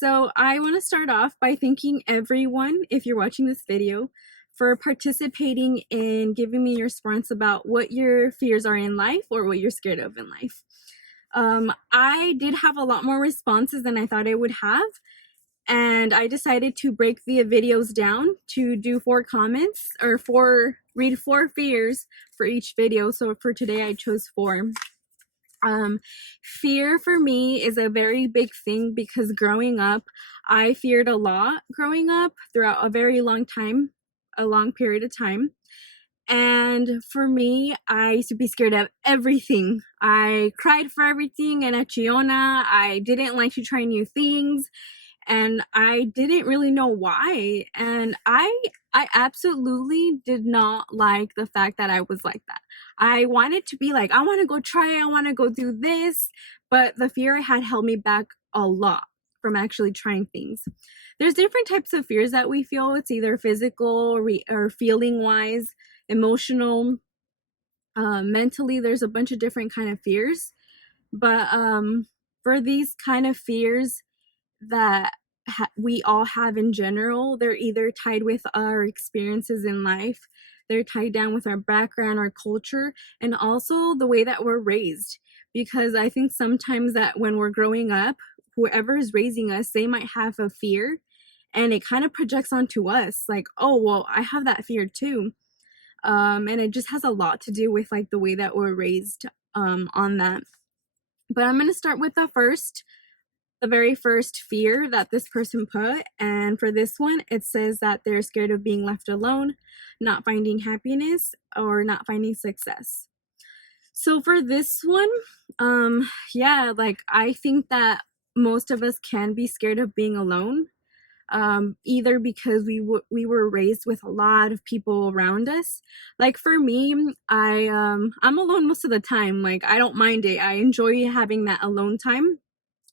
So I want to start off by thanking everyone, if you're watching this video, for participating in giving me your response about what your fears are in life or what you're scared of in life. I did have a lot more responses than I thought I would have, and I decided to break the videos down to do 4 comments or read 4 fears for each video. So for today, I chose 4. Fear for me is a very big thing because growing up, I feared a lot growing up throughout a very long time, a long period of time. And for me, I used to be scared of everything. I cried for everything and at Chiona. I didn't like to try new things and I didn't really know why. And I absolutely did not like the fact that I was like that. I wanted to be like, I want to go try, I want to go do this, but the fear I had held me back a lot from actually trying things. There's different types of fears that we feel. It's either physical or feeling wise, emotional, mentally. There's a bunch of different kind of fears, but for these kind of fears that we all have in general, they're either tied with our experiences in life, they're tied down with our background, our culture, and also the way that we're raised. Because I think sometimes that when we're growing up, whoever is raising us, they might have a fear and it kind of projects onto us like, oh, well, I have that fear too. And it just has a lot to do with like the way that we're raised on that. But I'm going to start with the very first fear that this person put. And for this one, it says that they're scared of being left alone, not finding happiness, or not finding success. So for this one, yeah, like I think that most of us can be scared of being alone. Either because we were raised with a lot of people around us. Like for me, I'm alone most of the time. Like I don't mind it. I enjoy having that alone time.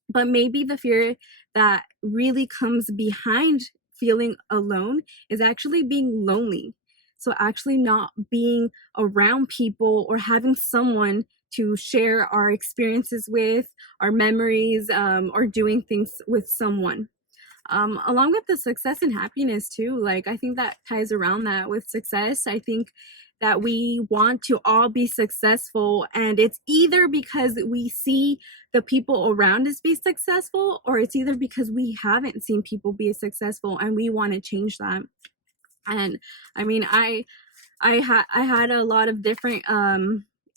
But maybe the fear that really comes behind feeling alone is actually being lonely. So actually not being around people or having someone to share our experiences with, our memories, or doing things with someone. Along with the success and happiness too. Like I think that ties around that with success. I think that we want to all be successful, and it's either because we see the people around us be successful, or it's either because we haven't seen people be successful and we want to change that. And I mean, I had a lot of different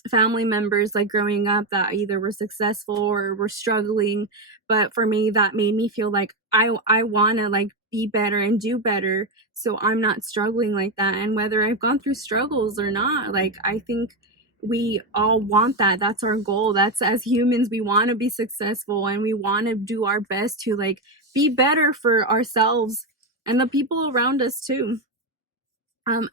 family members like growing up that either were successful or were struggling, but for me that made me feel like I want to like be better and do better, so I'm not struggling like that. And whether I've gone through struggles or not, like I think we all want that. That's our goal. That's, as humans, we want to be successful and we want to do our best to like be better for ourselves and the people around us too.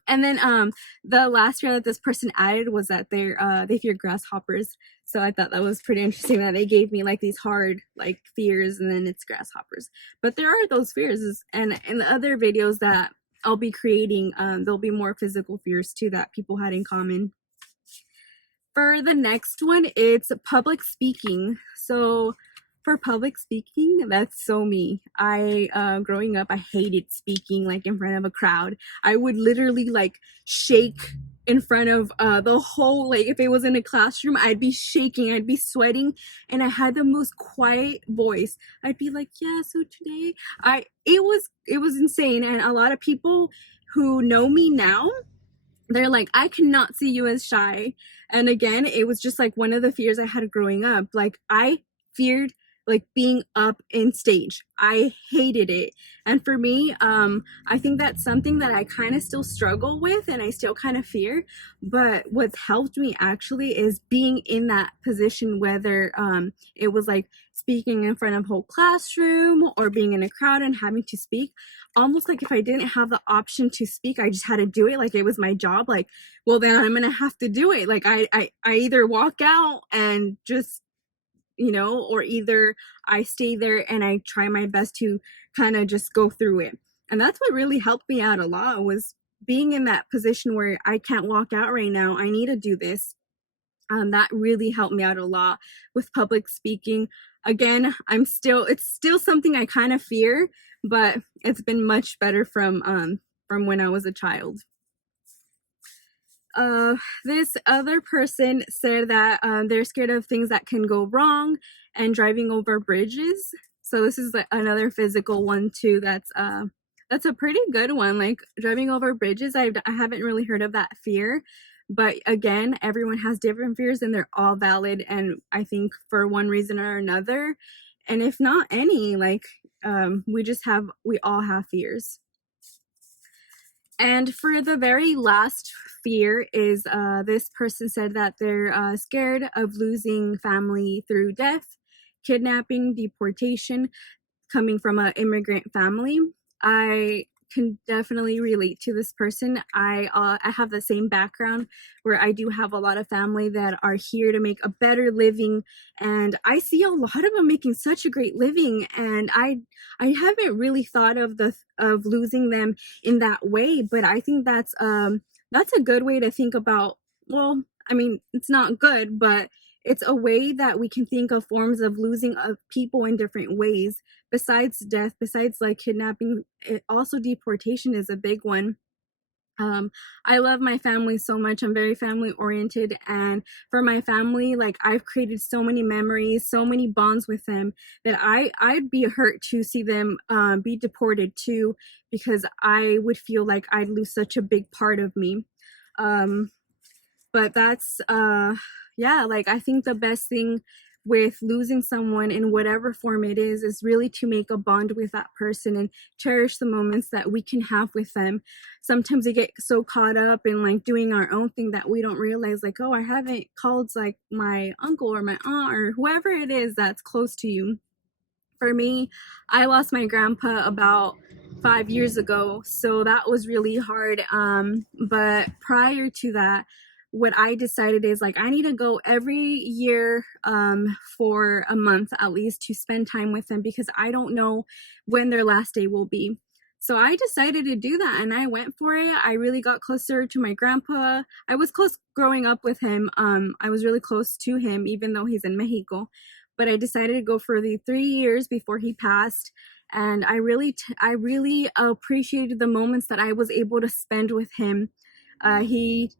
And then the last fear that this person added was that they fear grasshoppers. So I thought that was pretty interesting that they gave me like these hard like fears, and then it's grasshoppers. But there are those fears, and in the other videos that I'll be creating, there'll be more physical fears too that people had in common. For the next one, it's public speaking. So for public speaking, that's so me. Growing up, I hated speaking like in front of a crowd. I would literally like shake in front of the whole, like if it was in a classroom, I'd be shaking, I'd be sweating, and I had the most quiet voice. I'd be like, yeah, so today it was insane. And a lot of people who know me now, they're like, I cannot see you as shy. And again, it was just like one of the fears I had growing up. Like I feared like being up in stage. I hated it. And for me, I think that's something that I kind of still struggle with and I still kind of fear. But what's helped me actually is being in that position, whether it was like speaking in front of a whole classroom or being in a crowd and having to speak. Almost like if I didn't have the option to speak, I just had to do it like it was my job. Like, well, then I'm gonna have to do it. Like I either walk out and just, or either I stay there and I try my best to kind of just go through it. And that's what really helped me out a lot, was being in that position where I can't walk out right now. I need to do this. That really helped me out a lot with public speaking. Again, it's still something I kind of fear, but it's been much better from when I was a child. This other person said that they're scared of things that can go wrong and driving over bridges. So this is like another physical one too. That's a pretty good one. Like driving over bridges, I haven't really heard of that fear. But again, everyone has different fears and they're all valid. And I think for one reason or another, and if not any, like we all have fears. And for the very last fear is this person said that they're scared of losing family through death, kidnapping, deportation, coming from an immigrant family. I can definitely relate to this person. I have the same background where I do have a lot of family that are here to make a better living, and I see a lot of them making such a great living, and I haven't really thought of losing them in that way, but I think that's a good way to think about. Well, I mean, it's not good, but it's a way that we can think of forms of losing people in different ways besides death, besides like kidnapping. Also deportation is a big one. I love my family so much. I'm very family oriented, and for my family, like I've created so many memories, so many bonds with them that I'd be hurt to see them be deported too, because I would feel like I'd lose such a big part of me. But that's yeah, like I think the best thing with losing someone in whatever form it is really to make a bond with that person and cherish the moments that we can have with them. Sometimes we get so caught up in like doing our own thing that we don't realize like, oh, I haven't called like my uncle or my aunt or whoever it is that's close to you. For me, I lost my grandpa about 5 years ago, so that was really hard. But prior to that, what I decided is like I need to go every year for a month at least to spend time with them, because I don't know when their last day will be. So I decided to do that and I went for it. I really got closer to my grandpa. I was close growing up with him. I was really close to him even though he's in Mexico. But I decided to go for the 3 years before he passed. And I really appreciated the moments that I was able to spend with him. He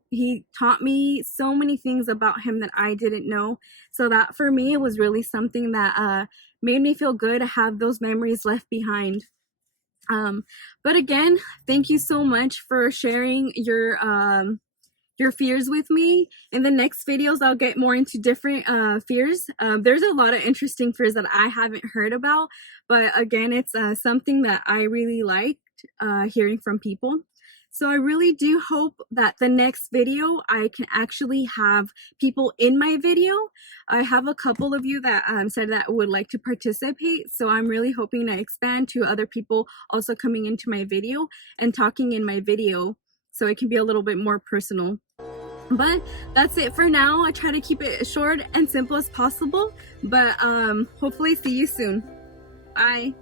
taught me so many things about him that I didn't know. So that for me, it was really something that made me feel good to have those memories left behind. But again, thank you so much for sharing your fears with me. In the next videos, I'll get more into different fears. There's a lot of interesting fears that I haven't heard about, but again, it's something that I really liked hearing from people. So I really do hope that the next video I can actually have people in my video. I have a couple of you that said that would like to participate, so I'm really hoping to expand to other people also coming into my video and talking in my video, so it can be a little bit more personal. But that's it for now. I try to keep it as short and simple as possible, but hopefully see you soon. Bye.